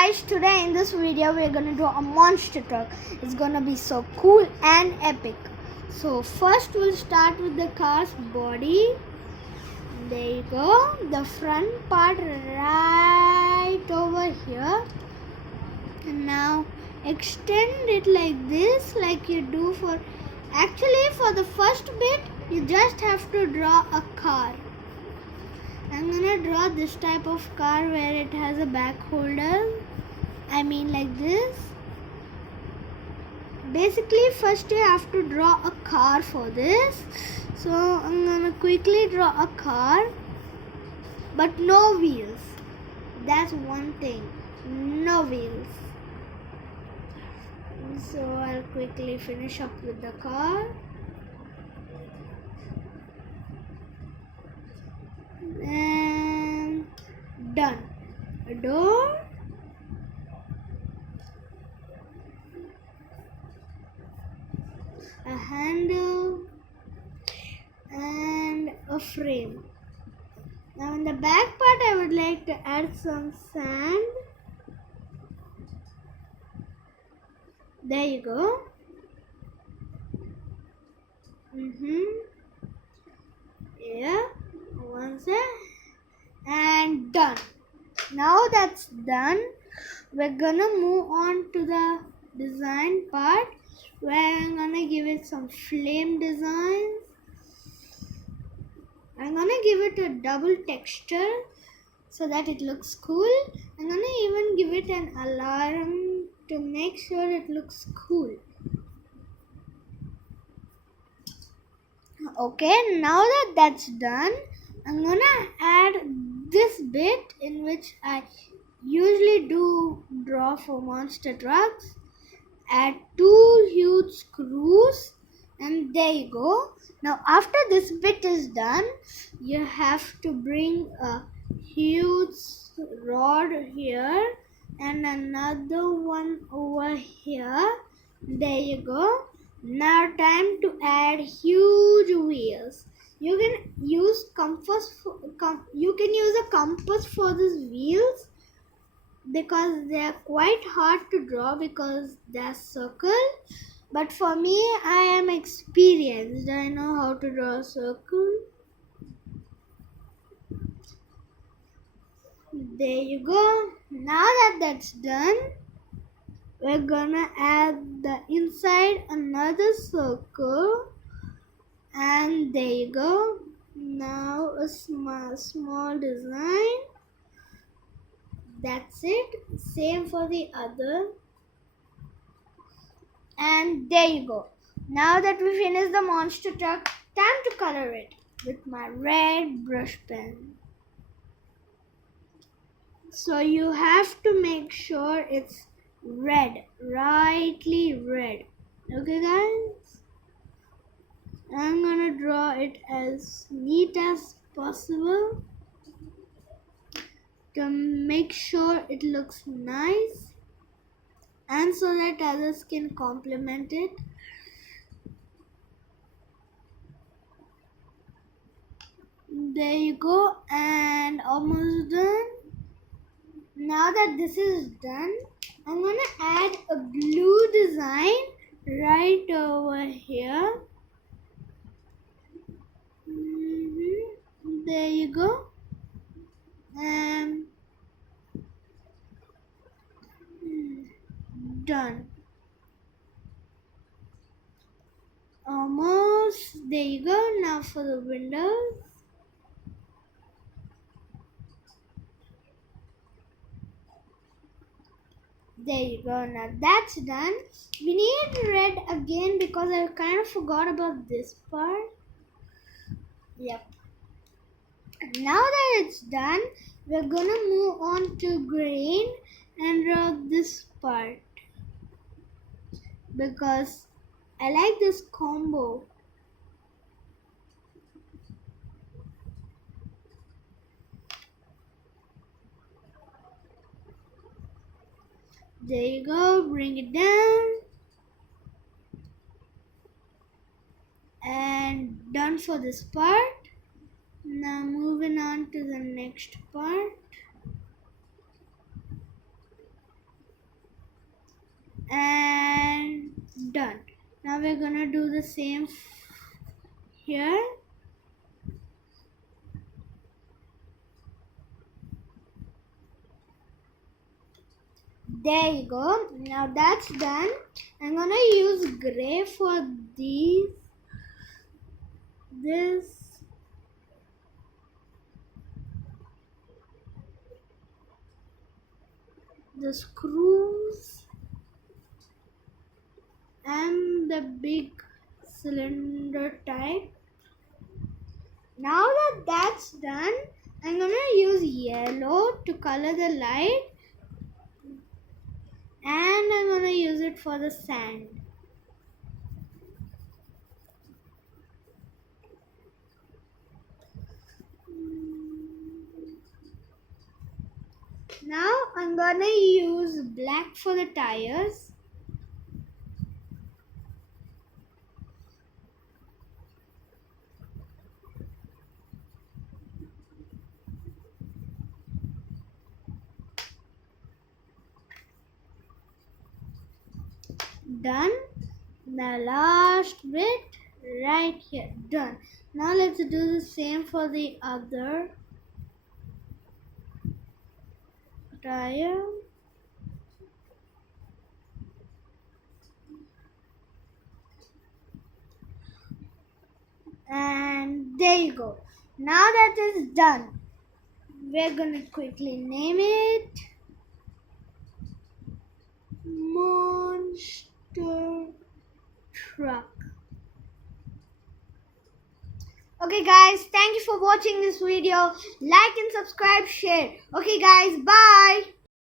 guys, today in this video we're gonna do a monster truck. It's gonna be so cool and epic. So first we'll start with the car's body. There you go. The front part right over here. And now extend it like this, like you do for the first bit you just have to draw a car. I'm gonna draw this type of car where it has a back holder. I mean like this. Basically first you have to draw a car for this. So I'm gonna quickly draw a car, but no wheels. That's one thing. No wheels. So I'll quickly finish up with the car. And done. A door, a handle, and a frame. Now in the back part I would like to add some sand. There you go. Yeah, one sec. And done. Now that's done, we're gonna move on to the design part where I'm gonna give it some flame designs. I'm gonna give it a double texture so that it looks cool. I'm gonna even give it an alarm to make sure it looks cool. Okay, now that that's done, I'm gonna add this bit in which I usually do draw for monster trucks. Add two huge screws, and there you go. Now after this bit is done, you have to bring a huge rod here and another one over here. There you go. Now time to add huge wheels. You can use a compass for these wheels because they are quite hard to draw because they are circle. But for me, I am experienced. I know how to draw a circle. There you go. Now that that's done, we're gonna add the inside another circle. And there you go. Now a small design. That's it. Same for the other. And there you go. Now that we finished the monster truck, time to color it with my red brush pen. So you have to make sure it's red, rightly red. Okay guys? I'm gonna draw it as neat as possible to make sure it looks nice and so that others can complement it. There you go, and almost done. Now that this is done, I'm gonna add a blue design right over here. There you go. And done. Almost. There you go. Now for the windows. There you go. Now that's done. We need red again because I kind of forgot about this part. Yep. Now that it's done, we're gonna move on to green and draw this part because I like this combo. There you go, bring it down. And done for this part. Now moving on to the next part. Now we're gonna do the same here. There you go. Now that's done. I'm gonna use gray for the screws and the big cylinder type. Now that that's done, I'm gonna use yellow to color the light, and I'm gonna use it for the sand. Now I'm gonna use black for the tires. Done. The last bit right here. Done. Now let's do the same for the other tire. And there you go. Now that is done, we're gonna quickly name it Monster Truck. Okay guys, thank you for watching this video. Like and subscribe, share. Okay guys, bye.